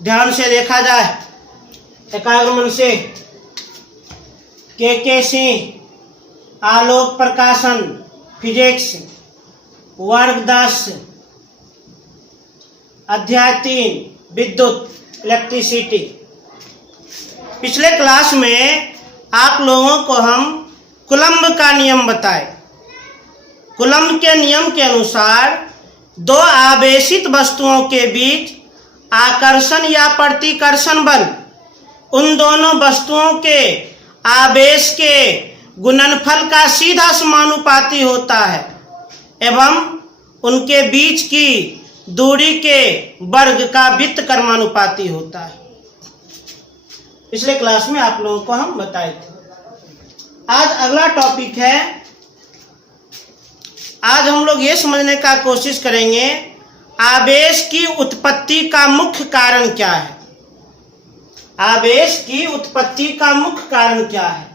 ध्यान से देखा जाए, एकाग्र मन से। के सिंह, आलोक प्रकाशन, फिजिक्स, वर्ग 10, अध्याय 3, विद्युत, इलेक्ट्रिसिटी। पिछले क्लास में आप लोगों को हम कूलम्ब का नियम बताए। कूलम्ब के नियम के अनुसार दो आवेशित वस्तुओं के बीच आकर्षण या प्रतिकर्षण बल उन दोनों वस्तुओं के आवेश के गुणनफल का सीधा समानुपाती होता है एवं उनके बीच की दूरी के वर्ग का व्युत्क्रमानुपाती होता है। पिछले क्लास में आप लोगों को हम बताए थे। आज अगला टॉपिक है। आज हम लोग ये समझने का कोशिश करेंगे आवेश की उत्पत्ति का मुख्य कारण क्या है। आवेश की उत्पत्ति का मुख्य कारण क्या है।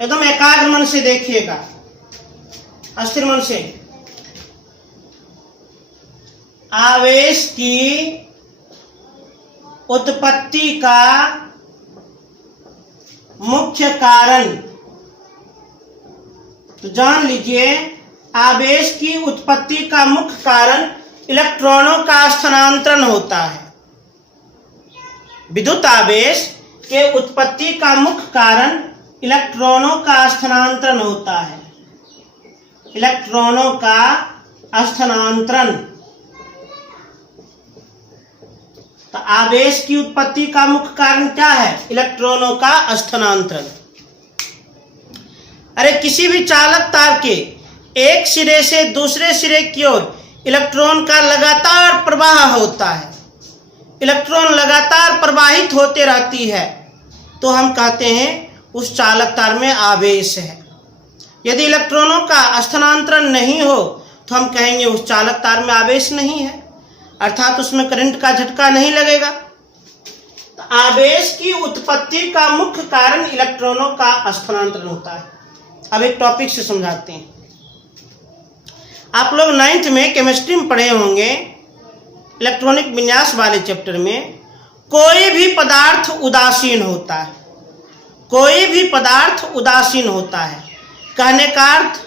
एकदम एकाग्र मन से देखिएगा, अस्थिर मन से। आवेश की उत्पत्ति का मुख्य कारण, तो जान लीजिए, आवेश की उत्पत्ति का मुख्य कारण इलेक्ट्रॉनों का स्थानांतरण होता है। विद्युत आवेश के उत्पत्ति का मुख्य कारण इलेक्ट्रॉनों का स्थानांतरण होता है। इलेक्ट्रॉनों का स्थानांतरण। तो आवेश की उत्पत्ति का मुख्य कारण क्या है? इलेक्ट्रॉनों का स्थानांतरण। अरे किसी भी चालक तार के एक सिरे से दूसरे सिरे की ओर इलेक्ट्रॉन का लगातार प्रवाह होता है। इलेक्ट्रॉन लगातार प्रवाहित होते रहती है तो हम कहते हैं उस चालक तार में आवेश है। यदि इलेक्ट्रॉनों का स्थानांतरण नहीं हो तो हम कहेंगे उस चालक तार में आवेश नहीं है, अर्थात उसमें करंट का झटका नहीं लगेगा। तो आवेश की उत्पत्ति का मुख्य कारण इलेक्ट्रॉनों का स्थानांतरण होता है। अब एक टॉपिक से समझाते हैं। आप लोग 9th में केमिस्ट्री में पढ़े होंगे, इलेक्ट्रॉनिक विन्यास वाले चैप्टर में, कोई भी पदार्थ उदासीन होता है। कोई भी पदार्थ उदासीन होता है कहने का अर्थ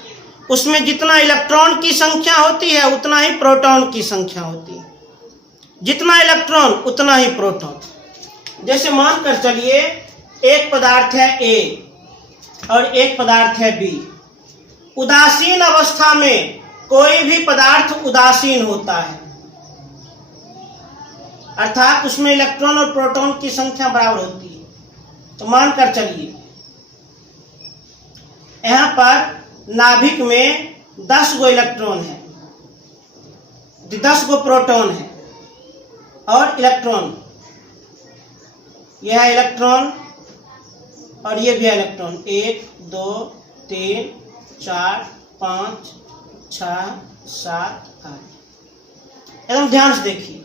उसमें जितना इलेक्ट्रॉन की संख्या होती है उतना ही प्रोटॉन की संख्या होती है। जितना इलेक्ट्रॉन उतना ही प्रोटॉन। जैसे मानकर चलिए एक पदार्थ है ए और एक पदार्थ है बी। उदासीन अवस्था में कोई भी पदार्थ उदासीन होता है, अर्थात उसमें इलेक्ट्रॉन और प्रोटॉन की संख्या बराबर होती है। तो मानकर चलिए यहां पर नाभिक में 10 गो इलेक्ट्रॉन है, 10 गो प्रोटॉन है और इलेक्ट्रॉन। यह है इलेक्ट्रॉन और ये भी है इलेक्ट्रॉन। 1 2 3 4 5 6 7 8। एकदम ध्यान से देखिए,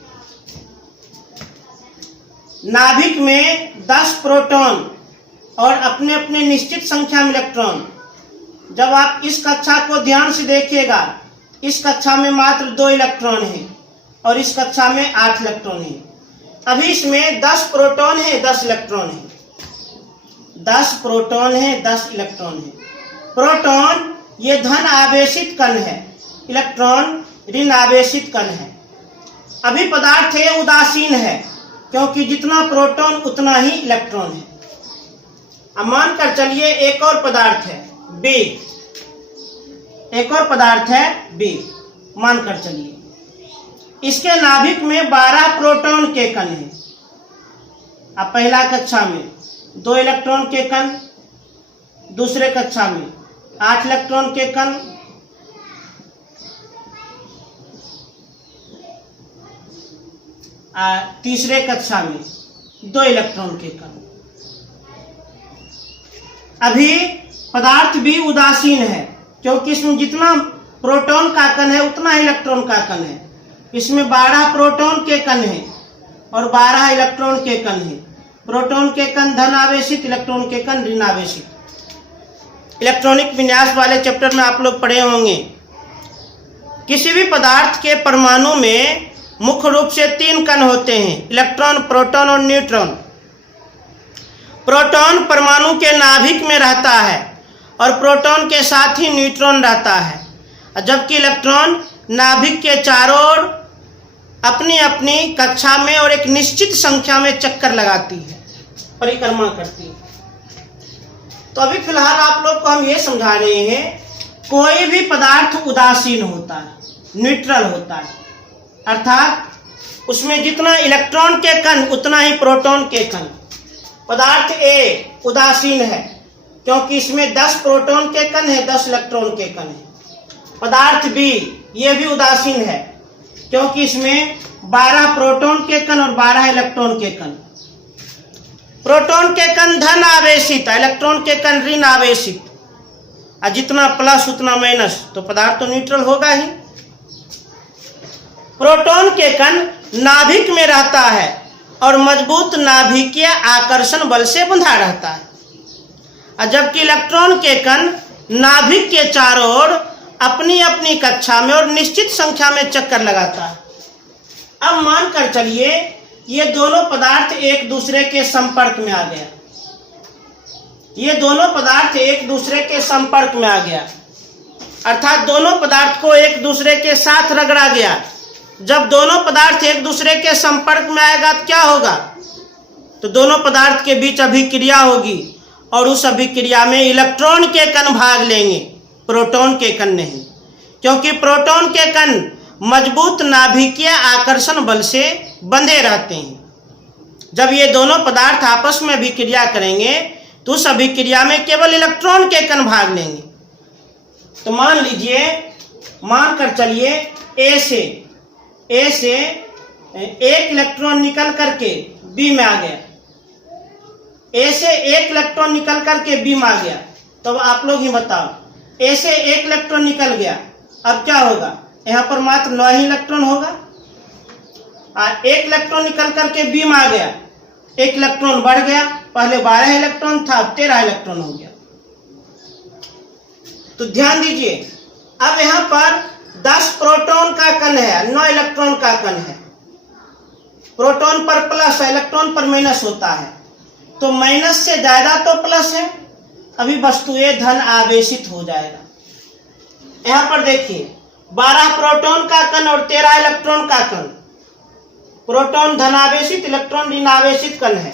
नाभिक में 10 प्रोटॉन और अपने अपने निश्चित संख्या में इलेक्ट्रॉन। जब आप इस कक्षा को ध्यान से देखिएगा, इस कक्षा में मात्र 2 इलेक्ट्रॉन हैं और इस कक्षा में 8 इलेक्ट्रॉन हैं। अभी इसमें 10 प्रोटॉन है, 10 इलेक्ट्रॉन है। 10 प्रोटॉन है, 10 इलेक्ट्रॉन है। प्रोटॉन ये धन आवेशित कण है, इलेक्ट्रॉन ऋण आवेशित कण है। अभी पदार्थ ये उदासीन है क्योंकि जितना प्रोटॉन उतना ही इलेक्ट्रॉन है। अब मानकर चलिए एक और पदार्थ है बी। एक और पदार्थ है बी, मानकर चलिए। इसके नाभिक में 12 प्रोटॉन के कण हैं। अब पहला कक्षा में 2 इलेक्ट्रॉन के कण, दूसरे कक्षा में 8 इलेक्ट्रॉन के कण, तीसरे कक्षा में 2 इलेक्ट्रॉन के कण। अभी पदार्थ भी उदासीन है क्योंकि इसमें जितना प्रोटॉन का कण है उतना इलेक्ट्रॉन का कण है। इसमें 12 प्रोटॉन के कण हैं और 12 इलेक्ट्रॉन के कण हैं। प्रोटॉन के कण धन आवेशित, इलेक्ट्रॉन के कण ऋण आवेशित। इलेक्ट्रॉनिक विन्यास वाले चैप्टर में आप लोग पढ़े होंगे। किसी भी पदार्थ के परमाणु में मुख्य रूप से 3 कण होते हैं, इलेक्ट्रॉन, प्रोटॉन और न्यूट्रॉन। प्रोटॉन परमाणु के नाभिक में रहता है और प्रोटॉन के साथ ही न्यूट्रॉन रहता है, जबकि इलेक्ट्रॉन नाभिक के चारों ओर अपनी अपनी कक्षा में और एक निश्चित संख्या में चक्कर लगाती है, परिक्रमा करती है। तो अभी फिलहाल आप लोग को हम ये समझा रहे हैं, कोई भी पदार्थ उदासीन होता है, न्यूट्रल होता है, अर्थात उसमें जितना इलेक्ट्रॉन के कण उतना ही प्रोटॉन के कण। पदार्थ ए उदासीन है क्योंकि इसमें 10 प्रोटॉन के कण है, 10 इलेक्ट्रॉन के कण है। पदार्थ बी ये भी उदासीन है क्योंकि इसमें 12 प्रोटॉन के कण और 12 इलेक्ट्रॉन के कण। प्रोटॉन के कण धन आवेशित, इलेक्ट्रॉन के कण ऋण आवेशित, और जितना प्लस उतना माइनस, तो पदार्थ तो न्यूट्रल होगा ही। प्रोटॉन के कण नाभिक में रहता है और मजबूत नाभिकीय आकर्षण बल से बंधा रहता है, और जबकि इलेक्ट्रॉन के कण नाभिक के चारों ओर अपनी अपनी कक्षा में और निश्चित संख्या में चक्कर लगाता है। अब मानकर चलिए ये दोनों पदार्थ एक दूसरे के संपर्क में आ गया, ये दोनों पदार्थ एक दूसरे के संपर्क में आ गया, अर्थात दोनों पदार्थ को एक दूसरे के साथ रगड़ा गया। जब दोनों पदार्थ एक दूसरे के संपर्क में आएगा तो क्या होगा? तो दोनों पदार्थ के बीच अभिक्रिया होगी और उस अभिक्रिया में इलेक्ट्रॉन के कण भाग लेंगे, प्रोटॉन के कण नहीं, क्योंकि प्रोटॉन के कण मजबूत नाभिकीय आकर्षण बल से बंधे रहते हैं। जब ये दोनों पदार्थ आपस में अभिक्रिया करेंगे तो उस अभिक्रिया में केवल इलेक्ट्रॉन के कण भाग लेंगे। तो मान लीजिए, मान कर चलिए ए से एक इलेक्ट्रॉन निकल करके बी में आ गया, ए से एक इलेक्ट्रॉन निकल करके बी में आ गया। तो आप लोग ही बताओ, ए से एक इलेक्ट्रॉन निकल गया, अब क्या होगा? यहाँ पर मात्र 9 ही इलेक्ट्रॉन होगा। एक इलेक्ट्रॉन निकल करके बी में आ गया, एक इलेक्ट्रॉन बढ़ गया, पहले 12 इलेक्ट्रॉन था, अब 13 इलेक्ट्रॉन हो गया। तो ध्यान दीजिए, अब यहाँ पर 10 प्रोटॉन का कण है, 9 इलेक्ट्रॉन का कण है। प्रोटॉन पर प्लस, इलेक्ट्रॉन पर माइनस होता है, तो माइनस से ज्यादा तो प्लस है, अभी वस्तु ए धन आवेशित हो जाएगा। यहाँ पर देखिए 12 प्रोटॉन का कण और 13 इलेक्ट्रॉन का कण। प्रोटॉन धनावेशित, इलेक्ट्रॉन ऋणावेशित कण है,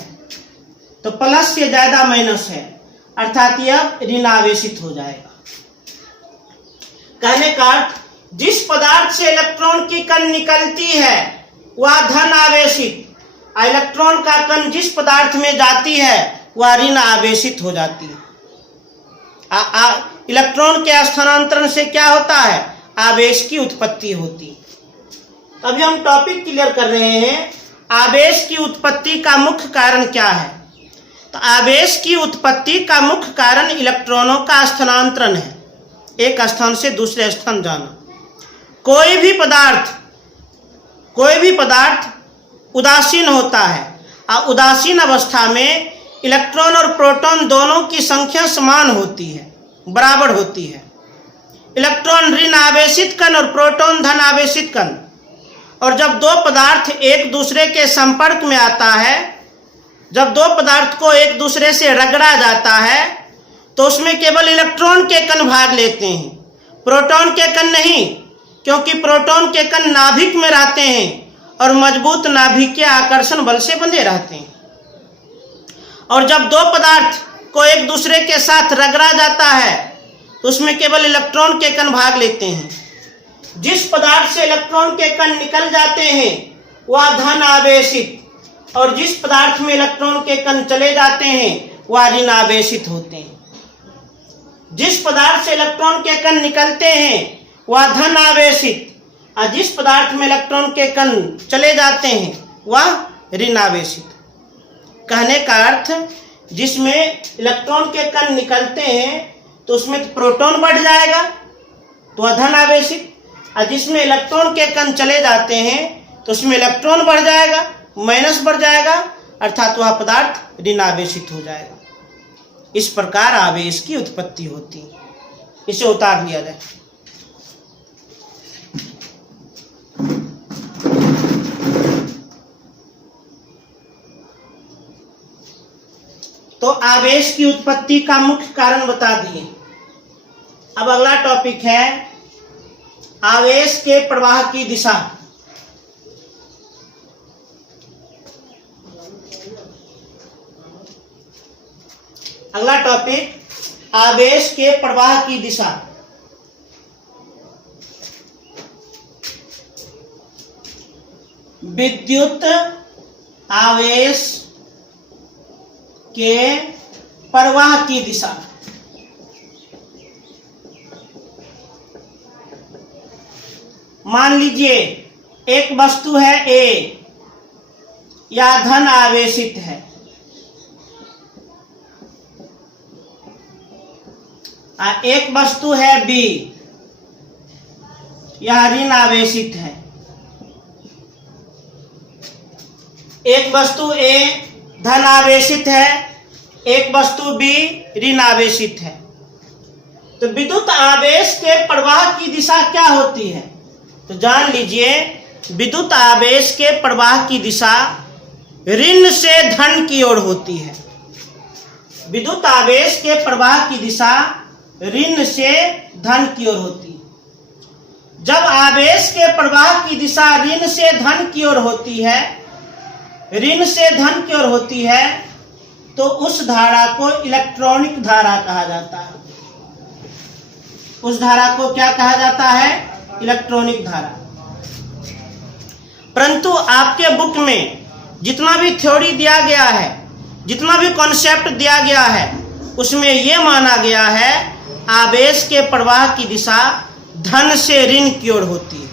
तो प्लस से ज्यादा माइनस है, अर्थात यह ऋणावेशित हो जाएगा। कहने का अर्थ, जिस पदार्थ से इलेक्ट्रॉन की कण निकलती है वह धन आवेशित, इलेक्ट्रॉन का कण जिस पदार्थ में जाती है वह ऋण आवेशित हो जाती है। इलेक्ट्रॉन के स्थानांतरण से क्या होता है? आवेश की उत्पत्ति होती है। अभी हम टॉपिक क्लियर कर रहे हैं, आवेश की उत्पत्ति का मुख्य कारण क्या है? तो आवेश की उत्पत्ति का मुख्य कारण इलेक्ट्रॉनों का स्थानांतरण है, एक स्थान से दूसरे स्थान जाना। कोई भी पदार्थ उदासीन होता है और उदासीन अवस्था में इलेक्ट्रॉन और प्रोटॉन दोनों की संख्या समान होती है, बराबर होती है। इलेक्ट्रॉन ऋण आवेशित कण और प्रोटॉन धन आवेशित कण। और जब दो पदार्थ एक दूसरे के संपर्क में आता है, जब दो पदार्थ को एक दूसरे से रगड़ा जाता है, तो उसमें केवल इलेक्ट्रॉन के कण भाग लेते हैं, प्रोटॉन के कण नहीं, क्योंकि प्रोटॉन के कण नाभिक में रहते हैं और मजबूत नाभिकीय आकर्षण बल से बंधे रहते हैं। और जब दो पदार्थ को एक दूसरे के साथ रगड़ा जाता है तो उसमें केवल इलेक्ट्रॉन के कण भाग लेते हैं। जिस पदार्थ से इलेक्ट्रॉन के कण निकल जाते हैं वह धन आवेशित, और जिस पदार्थ में इलेक्ट्रॉन के कण चले जाते हैं वह ऋण आवेशित होते हैं। जिस पदार्थ से इलेक्ट्रॉन के कण निकलते हैं वह धन आवेशित, और जिस पदार्थ में इलेक्ट्रॉन के कण चले जाते हैं वह ऋण आवेशित। कहने का अर्थ, जिसमें इलेक्ट्रॉन के कण निकलते हैं तो उसमें प्रोटॉन बढ़ जाएगा तो वह धन आवेशित, और जिसमें इलेक्ट्रॉन के कण चले जाते हैं तो उसमें इलेक्ट्रॉन बढ़ जाएगा, माइनस बढ़ जाएगा, अर्थात वह पदार्थ ऋण आवेशित हो जाएगा। इस प्रकार आवेश की उत्पत्ति होती है। इसे उतार लिया जाए। तो आवेश की उत्पत्ति का मुख्य कारण बता दिए। अब अगला टॉपिक है आवेश के प्रवाह की दिशा। अगला टॉपिक आवेश के प्रवाह की दिशा। विद्युत आवेश के प्रवाह की दिशा। मान लीजिए एक वस्तु है ए, या धन आवेशित है, एक वस्तु है बी, यह ऋण आवेशित है। एक वस्तु ए धन आवेशित है, एक वस्तु बी ऋण आवेशित है। तो विद्युत आवेश के प्रवाह की दिशा क्या होती है? तो जान लीजिए विद्युत आवेश के प्रवाह की दिशा ऋण से धन की ओर होती है। विद्युत आवेश के प्रवाह की दिशा ऋण से धन की ओर होती है। जब आवेश के प्रवाह की दिशा ऋण से धन की ओर होती है, ऋण से धन की ओर होती है, तो उस धारा को इलेक्ट्रॉनिक धारा कहा जाता है। उस धारा को क्या कहा जाता है? इलेक्ट्रॉनिक धारा। परंतु आपके बुक में जितना भी थ्योरी दिया गया है, जितना भी कॉन्सेप्ट दिया गया है, उसमें यह माना गया है आवेश के प्रवाह की दिशा धन से ऋण की ओर होती है।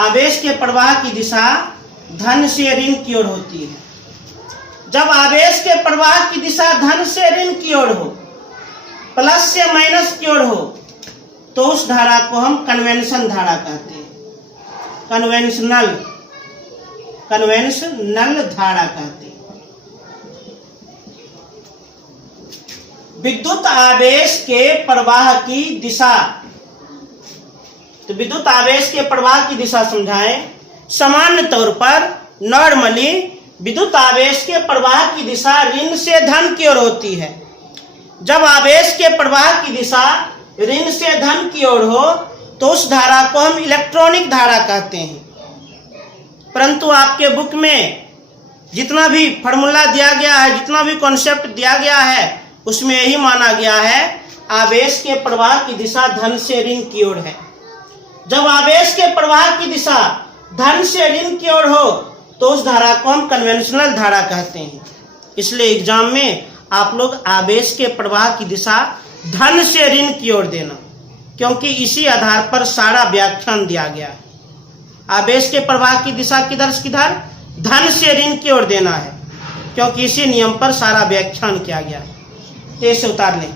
आवेश के प्रवाह की दिशा धन से ऋण की ओर होती है। जब आवेश के प्रवाह की दिशा धन से ऋण की ओर हो, प्लस से माइनस की ओर हो, तो उस धारा को हम कन्वेंशन धारा कहते हैं। कन्वेंशनल धारा कहते हैं। विद्युत आवेश के प्रवाह की दिशा। तो विद्युत आवेश के प्रवाह की दिशा समझाएं। सामान्य तौर पर नॉर्मली विद्युत आवेश के प्रवाह की दिशा ऋण से धन की ओर होती है। जब आवेश के प्रवाह की दिशा ऋण से धन की ओर हो, तो उस धारा को हम इलेक्ट्रॉनिक धारा कहते हैं। परंतु आपके बुक में जितना भी फॉर्मूला दिया गया है, जितना भी कॉन्सेप्ट दिया गया है, उसमें यही माना गया है आवेश के प्रवाह की दिशा धन से ऋण की ओर है। जब आवेश के प्रवाह की दिशा धन से ऋण की ओर हो, तो उस धारा को हम कन्वेंशनल धारा कहते हैं। इसलिए एग्जाम में आप लोग आवेश के प्रवाह की दिशा धन से ऋण की ओर देना, क्योंकि इसी आधार पर सारा व्याख्यान दिया गया है। आवेश के प्रवाह की दिशा किधर से किधर? धन से ऋण की ओर देना है, क्योंकि इसी नियम पर सारा व्याख्यान किया गया है। इसे उतार लें।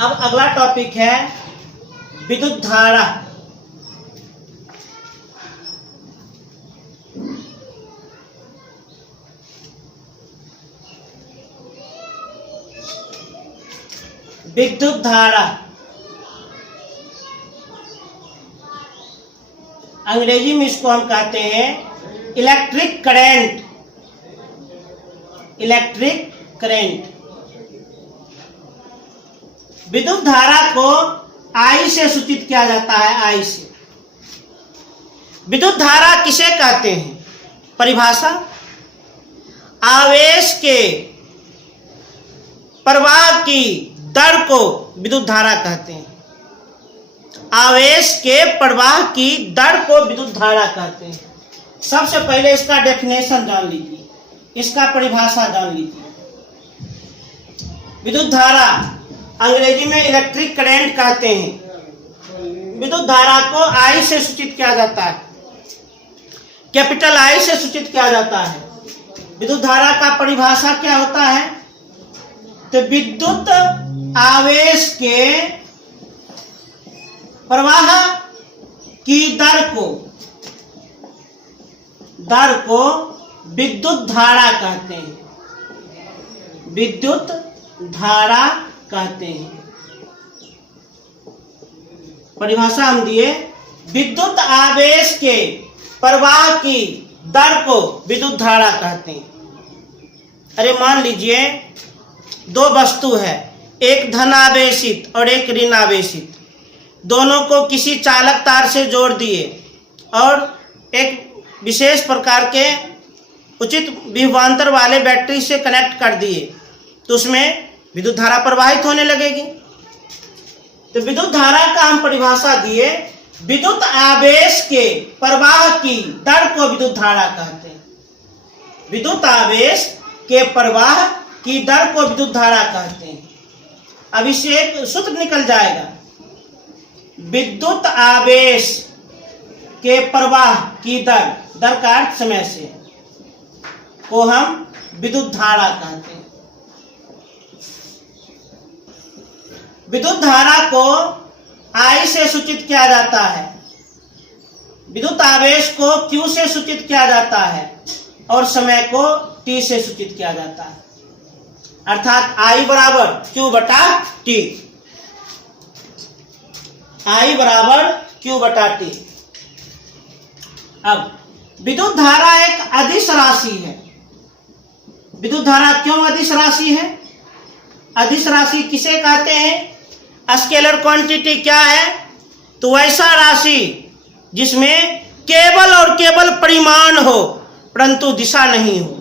अब अगला टॉपिक है विद्युत धारा। विद्युत धारा अंग्रेजी में इसको हम कहते हैं इलेक्ट्रिक करंट। Electric current. विद्युत धारा को आई से सूचित किया जाता है। आई से। विद्युत धारा किसे कहते हैं? परिभाषा, आवेश के प्रवाह की दर को विद्युत धारा कहते हैं। आवेश के प्रवाह की दर को विद्युत धारा कहते हैं। सबसे पहले इसका डेफिनेशन जान लीजिए, इसका परिभाषा जान लीजिए। विद्युत धारा अंग्रेजी में इलेक्ट्रिक करंट कहते हैं। विद्युत धारा को आई से सूचित किया जाता है, कैपिटल आई से सूचित किया जाता है। विद्युत धारा का परिभाषा क्या होता है? तो विद्युत आवेश के प्रवाह की दर को विद्युत धारा कहते हैं। विद्युत धारा कहते हैं। परिभाषा हम दिए, विद्युत आवेश के प्रवाह की दर को विद्युत धारा कहते हैं। अरे मान लीजिए दो वस्तु है, एक धनावेशित और एक ऋणावेशित, दोनों को किसी चालक तार से जोड़ दिए और एक विशेष प्रकार के उचित विभवांतर वाले बैटरी से कनेक्ट कर दिए, तो उसमें विद्युत धारा प्रवाहित होने लगेगी। तो विद्युत धारा का हम परिभाषा दिए, विद्युत आवेश के प्रवाह की दर को विद्युत धारा कहते हैं। विद्युत आवेश के प्रवाह की दर को विद्युत धारा कहते हैं। अब इससे एक सूत्र निकल जाएगा, विद्युत आवेश के प्रवाह की दर का अर्थ समय से, को हम विद्युत धारा कहते हैं। विद्युत धारा को I से सूचित किया जाता है, विद्युत आवेश को Q से सूचित किया जाता है और समय को T से सूचित किया जाता है, अर्थात I बराबर Q बटा T। I बराबर Q बटा T। अब विद्युत धारा एक अदिश राशि है। विद्युत धारा क्यों अदिश राशि है? अदिश राशि किसे कहते हैं? स्केलर क्वांटिटी क्या है? तो वैसा राशि जिसमें केवल और केवल परिमाण हो परंतु दिशा नहीं हो,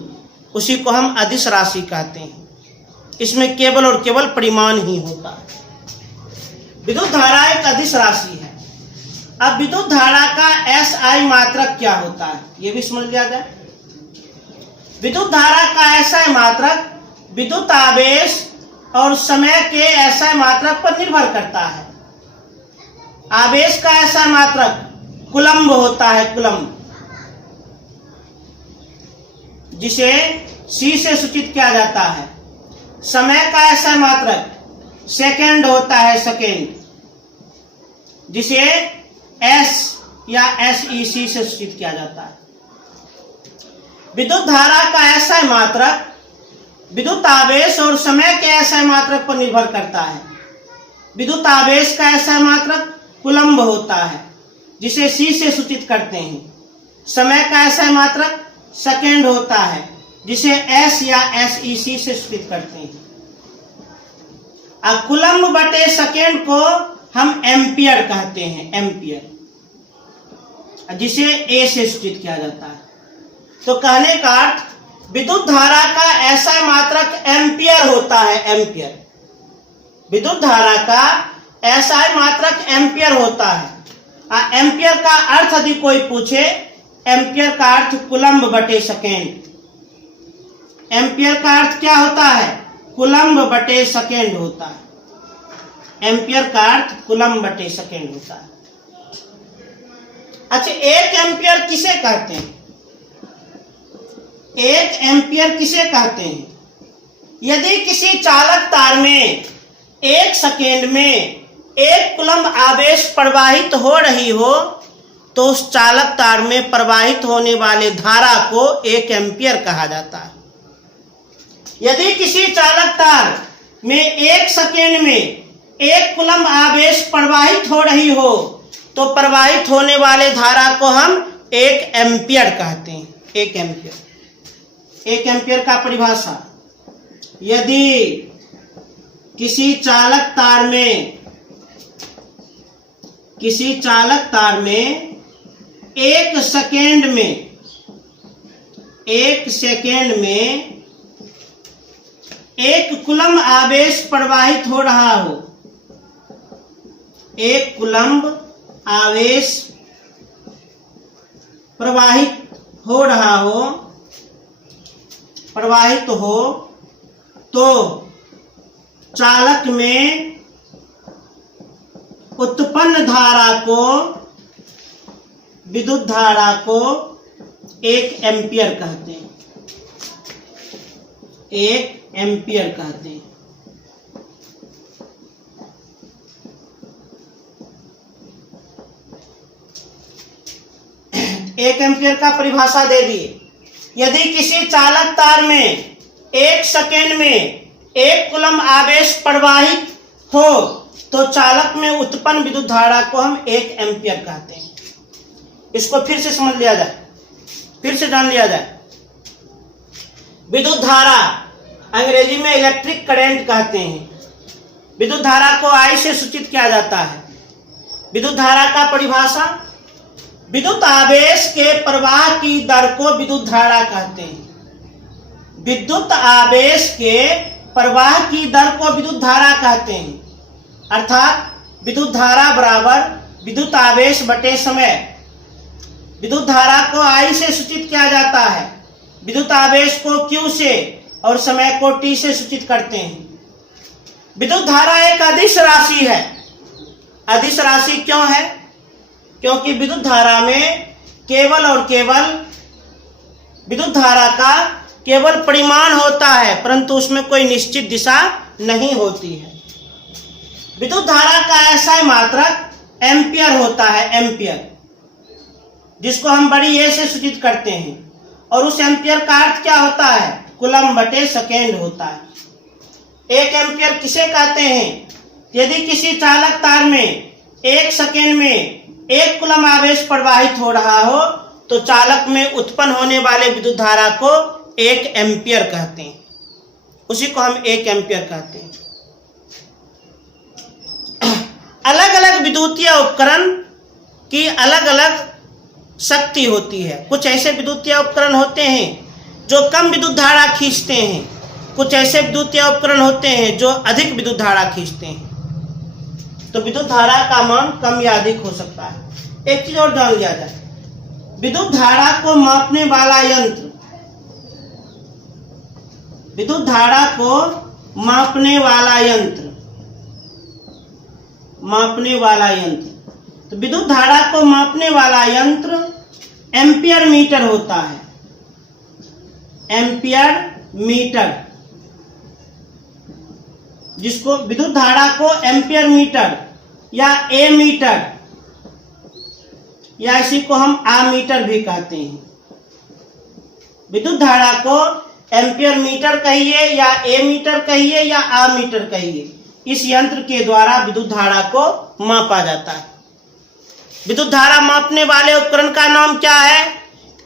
उसी को हम अदिश राशि कहते हैं। इसमें केवल और केवल परिमाण ही होता है। विद्युत धारा एक अदिश राशि है। अब विद्युत धारा का SI मात्रक क्या होता है, ये भी समझ लिया जाए। विद्युत धारा का SI मात्रक विद्युत आवेश और समय के SI मात्रक पर निर्भर करता है। आवेश का SI मात्रक कूलम्ब होता है, कूलम्ब, जिसे C से सूचित किया जाता है। समय का SI मात्रक सेकेंड होता है, सेकेंड, जिसे S या SEC से सूचित किया जाता है। विद्युत धारा का SI मात्रक विद्युत आवेश और समय के SI मात्रक पर निर्भर करता है। विद्युत आवेश का SI मात्रक कूलम्ब होता है, जिसे C से सूचित करते हैं। समय का SI मात्रक सेकेंड होता है, जिसे S या SEC से सूचित करते हैं। अब कूलम्ब बटे सेकेंड को हम एम्पियर कहते हैं, एम्पियर, जिसे A से सूचित किया जाता है। तो कहने का अर्थ विद्युत धारा का SI मात्रक एम्पियर होता है, एम्पियर। विद्युत धारा का SI मात्रक एम्पियर होता है। एम्पियर का अर्थ यदि कोई पूछे, एम्पियर का अर्थ कूलम्ब बटे सेकेंड। एम्पियर का अर्थ क्या होता है? कूलम्ब बटे सेकेंड होता है। एम्पियर का अर्थ कूलम्ब बटे सेकेंड होता है। अच्छा, एक एम्पियर किसे कहते हैं? एक एम्पियर किसे कहते हैं? यदि किसी चालक तार में एक सेकेंड में एक कूलम्ब आवेश प्रवाहित हो रही हो, तो उस चालक तार में प्रवाहित होने वाले धारा को एक एम्पियर कहा जाता है। यदि किसी चालक तार में एक सेकेंड में एक कूलम्ब आवेश प्रवाहित हो रही हो, तो प्रवाहित होने वाले धारा को हम एक एम्पियर कहते हैं। एक एम्पियर, एक एम्पियर का परिभाषा, यदि किसी चालक तार में एक सेकेंड में एक कूलम्ब आवेश प्रवाहित हो रहा हो, एक कूलम्ब आवेश प्रवाहित हो तो चालक में उत्पन्न धारा को, विद्युत धारा को एक एम्पियर कहते हैं। एक एम्पियर कहते हैं। एक एम्पियर का परिभाषा दे दिए। यदि किसी चालक तार में एक सेकेंड में 1 कूलम आवेश प्रवाहित हो तो चालक में उत्पन्न विद्युत धारा को हम 1 एम्पियर कहते हैं। इसको फिर से समझ लिया जाए, फिर से जान लिया जाए। विद्युत धारा अंग्रेजी में इलेक्ट्रिक करंट कहते हैं। विद्युत धारा को I से सूचित किया जाता है। विद्युत धारा का परिभाषा, विद्युत आवेश के प्रवाह की दर को विद्युत धारा कहते हैं। विद्युत आवेश के प्रवाह की दर को विद्युत धारा कहते हैं। अर्थात विद्युत धारा बराबर विद्युत आवेश बटे समय। विद्युत धारा को I से सूचित किया जाता है, विद्युत आवेश को Q से और समय को T से सूचित करते हैं। विद्युत धारा एक अदिश राशि है। अदिश राशि क्यों है? क्योंकि विद्युत धारा में केवल और केवल विद्युत धारा का केवल परिमाण होता है, परंतु उसमें कोई निश्चित दिशा नहीं होती है। विद्युत धारा का ऐसा मात्रक एम्पियर होता है, एम्पियर, जिसको हम बड़ी ए से सूचित करते हैं। और उस एम्पियर का अर्थ क्या होता है? कूलम बटे सेकेंड होता है। 1 एम्पियर किसे कहते हैं? यदि किसी चालक तार में 1 सेकेंड में 1 कूलम आवेश प्रवाहित हो रहा हो तो चालक में उत्पन्न होने वाले विद्युत धारा को 1 एम्पियर कहते हैं। उसी को हम 1 एम्पियर कहते हैं। अलग अलग विद्युतीय उपकरण की अलग अलग शक्ति होती है। कुछ ऐसे विद्युतीय उपकरण होते हैं जो कम विद्युत धारा खींचते हैं, कुछ ऐसे विद्युतीय उपकरण होते हैं जो अधिक विद्युत धारा खींचते हैं। तो विद्युत धारा का मान कम या अधिक हो सकता है। एक चीज और जान लिया जाए, विद्युत धारा को मापने वाला यंत्र, विद्युत धारा को मापने वाला यंत्र, मापने वाला यंत्र, तो विद्युत धारा को मापने वाला यंत्र एम्पियर मीटर होता है। एम्पियर मीटर, जिसको विद्युत धारा को एम्पियर मीटर या ए मीटर या इसी को हम आमीटर भी कहते हैं। विद्युत धारा को एम्पियर मीटर कहिए या ए मीटर कहिए या आमीटर कहिए, इस यंत्र के द्वारा विद्युत धारा को मापा जाता है। विद्युत धारा मापने वाले उपकरण का नाम क्या है?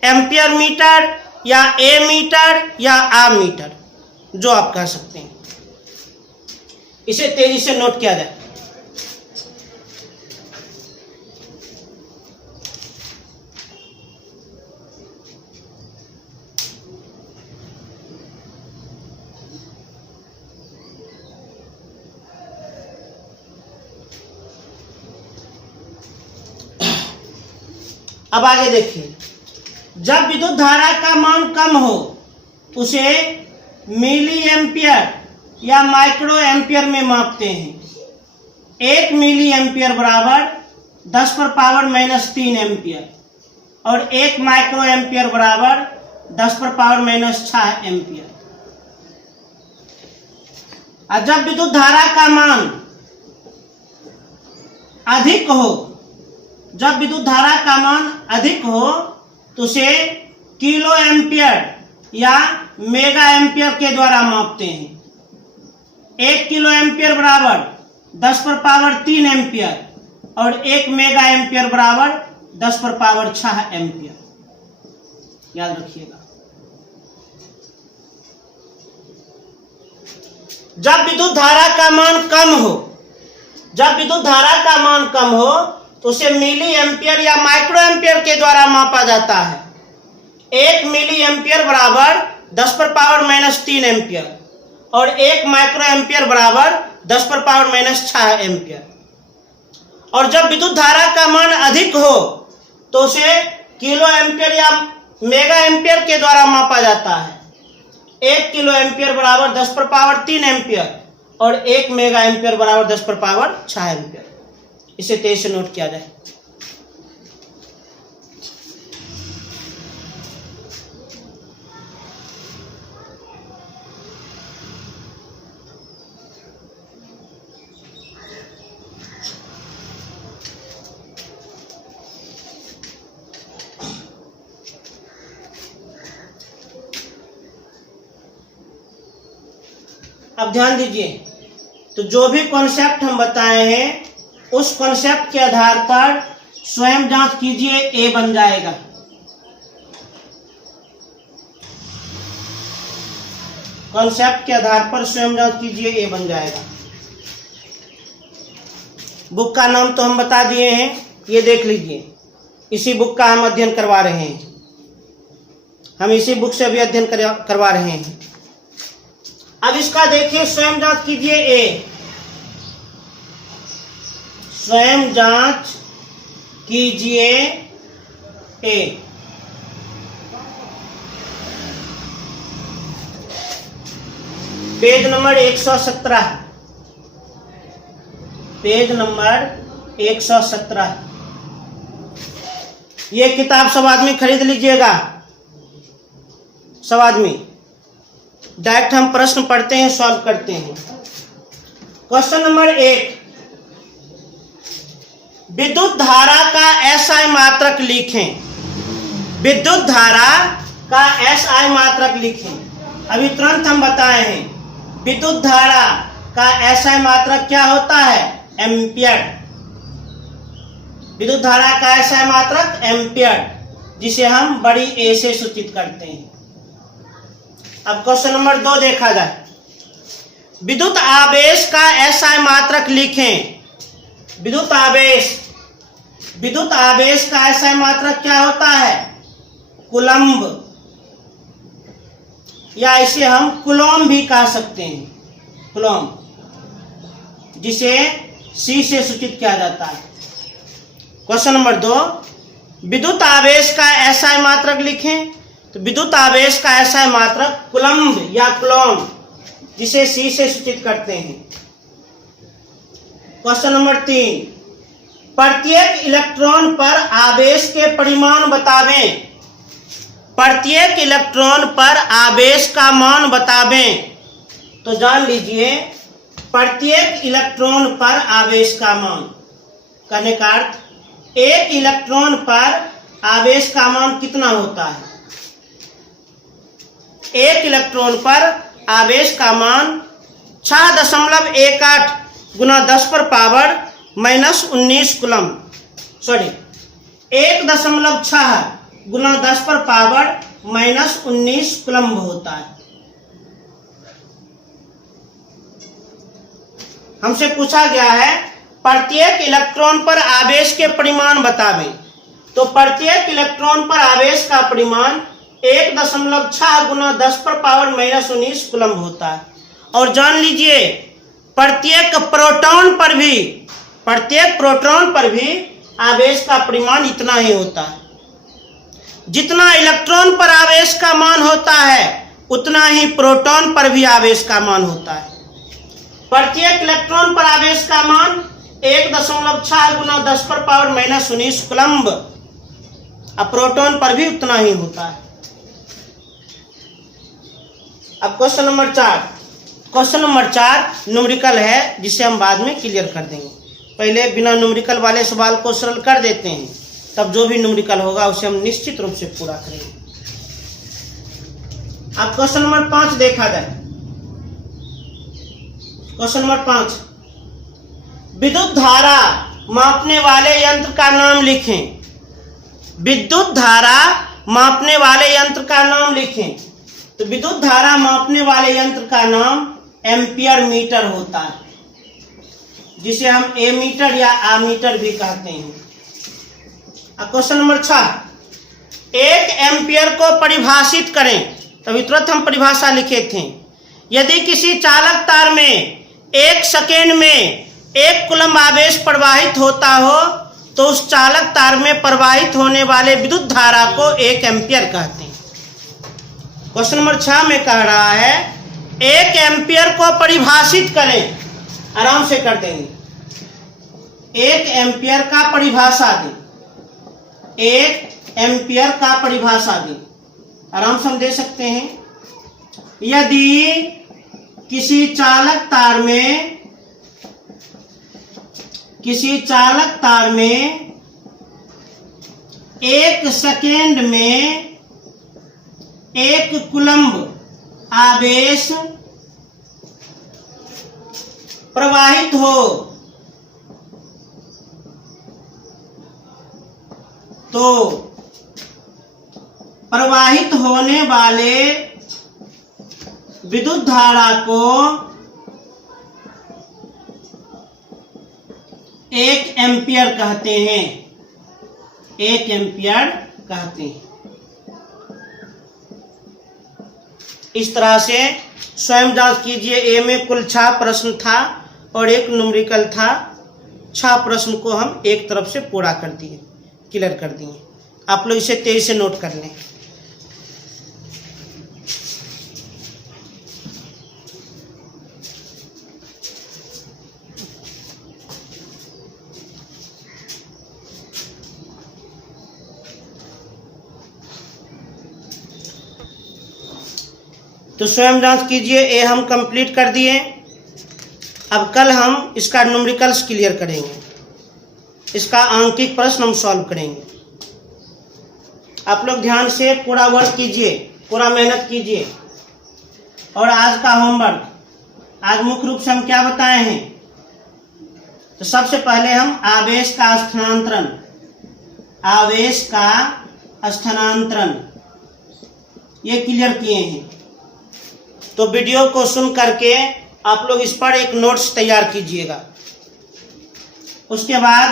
एम्पियर मीटर या ए मीटर या आमीटर, जो आप कह सकते हैं। इसे तेजी से नोट किया जाए। अब आगे देखिए, जब विद्युत धारा का मान कम हो उसे मिली एम्पियर या माइक्रो एम्पियर में मापते हैं। 1 मिली एम्पियर बराबर 10⁻³ एम्पियर और 1 माइक्रो एम्पियर बराबर 10⁻⁶ एम्पियर। और जब विद्युत धारा का मान अधिक हो, जब विद्युत धारा का मान अधिक हो तो उसे किलो एम्पियर या मेगा एम्पियर के द्वारा मापते हैं। 1 किलो एम्पियर बराबर 10⁻³ एम्पियर और 1 मेगा एम्पियर बराबर 10⁻⁶ एम्पियर। याद रखिएगा। जब विद्युत धारा का मान कम हो, जब विद्युत धारा का मान कम हो तो उसे मिली एम्पियर या माइक्रो एम्पियर के द्वारा मापा जाता है। 1 मिली एम्पियर बराबर 10⁻³ एम्पियर और 1 माइक्रो एम्पियर बराबर 10⁻⁶ एम्पियर। और जब विद्युत धारा का मान अधिक हो तो उसे किलो एम्पियर या मेगा एम्पियर के द्वारा मापा जाता है। 1 किलो एम्पियर बराबर 10⁻³ एम्पियर और 1 मेगा एम्पियर बराबर 10⁻⁶ एम्पियर। इसे तेज से नोट किया जाए। अब ध्यान दीजिए, तो जो भी कॉन्सेप्ट हम बताए हैं उस कॉन्सेप्ट के आधार पर स्वयं जांच कीजिए, ए बन जाएगा। कॉन्सेप्ट के आधार पर स्वयं जांच कीजिए, ए बन जाएगा। बुक का नाम तो हम बता दिए हैं, ये देख लीजिए, इसी बुक का हम अध्ययन करवा रहे हैं। हम इसी बुक से अभी अध्ययन करवा रहे हैं। अब इसका देखिए, स्वयं जांच कीजिए, ए। स्वयं जांच कीजिए, A. Page number 117, page number 117। ये किताब सब आदमी खरीद लीजिएगा, सब आदमी। डायरेक्ट हम प्रश्न पढ़ते हैं, सॉल्व करते हैं। क्वेश्चन नंबर 1, विद्युत धारा का एसआई मात्रक लिखें। विद्युत धारा का एसआई मात्रक लिखें। अभी तुरंत हम बताए हैं, विद्युत धारा का एसआई मात्रक क्या होता है? एम्पियर। विद्युत धारा का एसआई मात्रक एम्पियर, जिसे हम बड़ी ए से सूचित करते हैं। अब क्वेश्चन नंबर 2 देखा जाए, विद्युत आवेश का एसआई मात्रक लिखें। विद्युत आवेश, विद्युत आवेश का एसआई मात्रक क्या होता है? कूलम्ब, या इसे हम कूलॉम भी कह सकते हैं, कूलॉम, जिसे सी से सूचित किया जाता है। क्वेश्चन नंबर 2, विद्युत आवेश का एसआई मात्रक लिखें। तो विद्युत आवेश का एसआई मात्रक कूलम्ब या कूलॉम, जिसे सी से सूचित करते हैं। क्वेश्चन नंबर 3, प्रत्येक इलेक्ट्रॉन पर आवेश के परिमाण बतावें। प्रत्येक इलेक्ट्रॉन पर आवेश का मान बतावें। तो जान लीजिए, प्रत्येक इलेक्ट्रॉन पर आवेश का मान कहने का अर्थ, एक इलेक्ट्रॉन पर आवेश का मान कितना होता है? एक इलेक्ट्रॉन पर आवेश का मान 6.18 गुना 10 पर पावर -19 कूलम्ब, सॉरी 1.6 गुना 10 पर पावर -19 कूलम्ब होता है। हमसे पूछा गया है प्रत्येक इलेक्ट्रॉन पर आवेश के परिमाण बतावें। तो प्रत्येक इलेक्ट्रॉन पर आवेश का परिमाण 1.6 गुना 10 पर पावर -19 कूलम्ब होता है। और जान लीजिए, प्रत्येक प्रोटॉन पर भी आवेश का परिमाण इतना ही होता है। जितना इलेक्ट्रॉन पर आवेश का मान होता है, उतना ही प्रोटॉन पर भी आवेश का मान होता है। प्रत्येक इलेक्ट्रॉन पर आवेश का मान 1.6 गुना 10 पर पावर -19 कूलम्ब, अब प्रोटॉन पर भी उतना ही होता है। अब question number 4, question number 4 numerical है, जिसे हम बाद में क्लियर कर देंगे। पहले बिना न्यूमेरिकल वाले सवाल को सरल कर देते हैं, तब जो भी न्यूमेरिकल होगा उसे हम निश्चित रूप से पूरा करेंगे। अब क्वेश्चन नंबर 5 देखा जाए। क्वेश्चन नंबर 5, विद्युत धारा मापने वाले यंत्र का नाम लिखें। विद्युत धारा मापने वाले यंत्र का नाम लिखें। तो विद्युत धारा मापने वाले यंत्र का नाम एम्पियर मीटर होता है, जिसे हम एमीटर या आमीटर भी कहते हैं। अब क्वेश्चन नंबर 6, एक एम्पियर को परिभाषित करें। तभी तुरंत हम परिभाषा लिखे थे, यदि किसी चालक तार में 1 सेकेंड में 1 कूलम्ब आवेश प्रवाहित होता हो, तो उस चालक तार में प्रवाहित होने वाले विद्युत धारा को 1 एम्पियर कहते हैं। क्वेश्चन नंबर 6 में कह रहा है 1 एम्पियर को परिभाषित करें। आराम से कर देंगे, 1 एम्पियर का परिभाषा दें। 1 एम्पियर का परिभाषा दें, आराम से हम दे सकते हैं। यदि किसी चालक तार में 1 सेकेंड में 1 कूलम्ब आवेश प्रवाहित हो तो प्रवाहित होने वाले विद्युत धारा को 1 एम्पियर कहते हैं। 1 एम्पियर कहते हैं। इस तरह से स्वयं जांच कीजिए। ए में कुल 6 प्रश्न था और 1 न्यूमेरिकल था। 6 प्रश्न को हम एक तरफ से पूरा कर दिए, क्लियर कर दिए। आप लोग इसे तेजी से नोट कर लें। तो स्वयं जांच कीजिए। ए हम कंप्लीट कर दिए। अब कल हम इसका न्यूमेरिकल्स क्लियर करेंगे। इसका आंकिक प्रश्न हम सॉल्व करेंगे। आप लोग ध्यान से पूरा वर्क कीजिए, पूरा मेहनत कीजिए। और आज का होमवर्क, आज मुख्य रूप से हम क्या बताए हैं? तो सबसे पहले हम आवेश का स्थानांतरण, आवेश का स्थानांतरण ये क्लियर किए हैं। तो वीडियो को सुन करके आप लोग इस पर एक नोट्स तैयार कीजिएगा। उसके बाद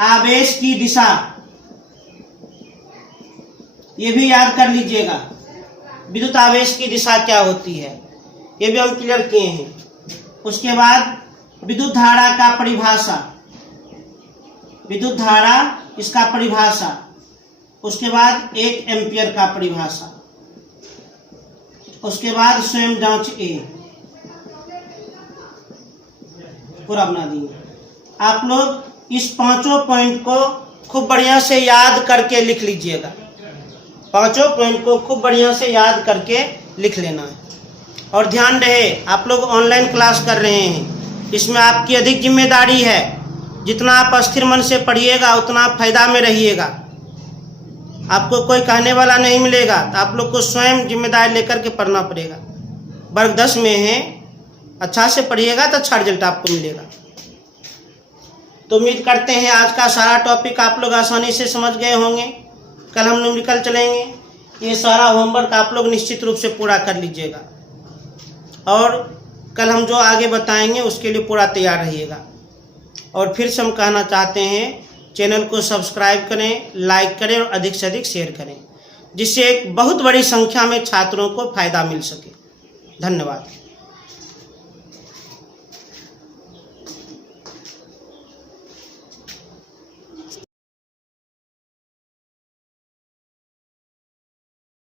आवेश की दिशा ये भी याद कर लीजिएगा। विद्युत आवेश की दिशा क्या होती है ये भी हम क्लियर किए हैं। उसके बाद विद्युत धारा का परिभाषा, विद्युत धारा इसका परिभाषा। उसके बाद 1 एम्पियर का परिभाषा। उसके बाद स्वयं जांच ए पूरा बना दिए। आप लोग इस 5 पॉइंट को खूब बढ़िया से याद करके लिख लीजिएगा। 5 पॉइंट को खूब बढ़िया से याद करके लिख लेना है। और ध्यान रहे, आप लोग ऑनलाइन क्लास कर रहे हैं, इसमें आपकी अधिक जिम्मेदारी है। जितना आप स्थिर मन से पढ़िएगा उतना आप फायदा में रहिएगा। आपको कोई कहने वाला नहीं मिलेगा, तो आप लोग को स्वयं जिम्मेदारी लेकर के पढ़ना पड़ेगा। वर्ग 10 में है, अच्छा से पढ़िएगा तो अच्छा रिजल्ट आपको मिलेगा। तो उम्मीद करते हैं आज का सारा टॉपिक आप लोग आसानी से समझ गए होंगे। कल हम न्यूमेरिकल चलेंगे। ये सारा होमवर्क आप लोग निश्चित रूप से पूरा कर लीजिएगा। और कल हम जो आगे बताएंगे उसके लिए पूरा तैयार रहिएगा। और फिर से हम कहना चाहते हैं, चैनल को सब्सक्राइब करें, लाइक करें और अधिक से अधिक शेयर करें, जिससे एक बहुत बड़ी संख्या में छात्रों को फायदा मिल सके। धन्यवाद।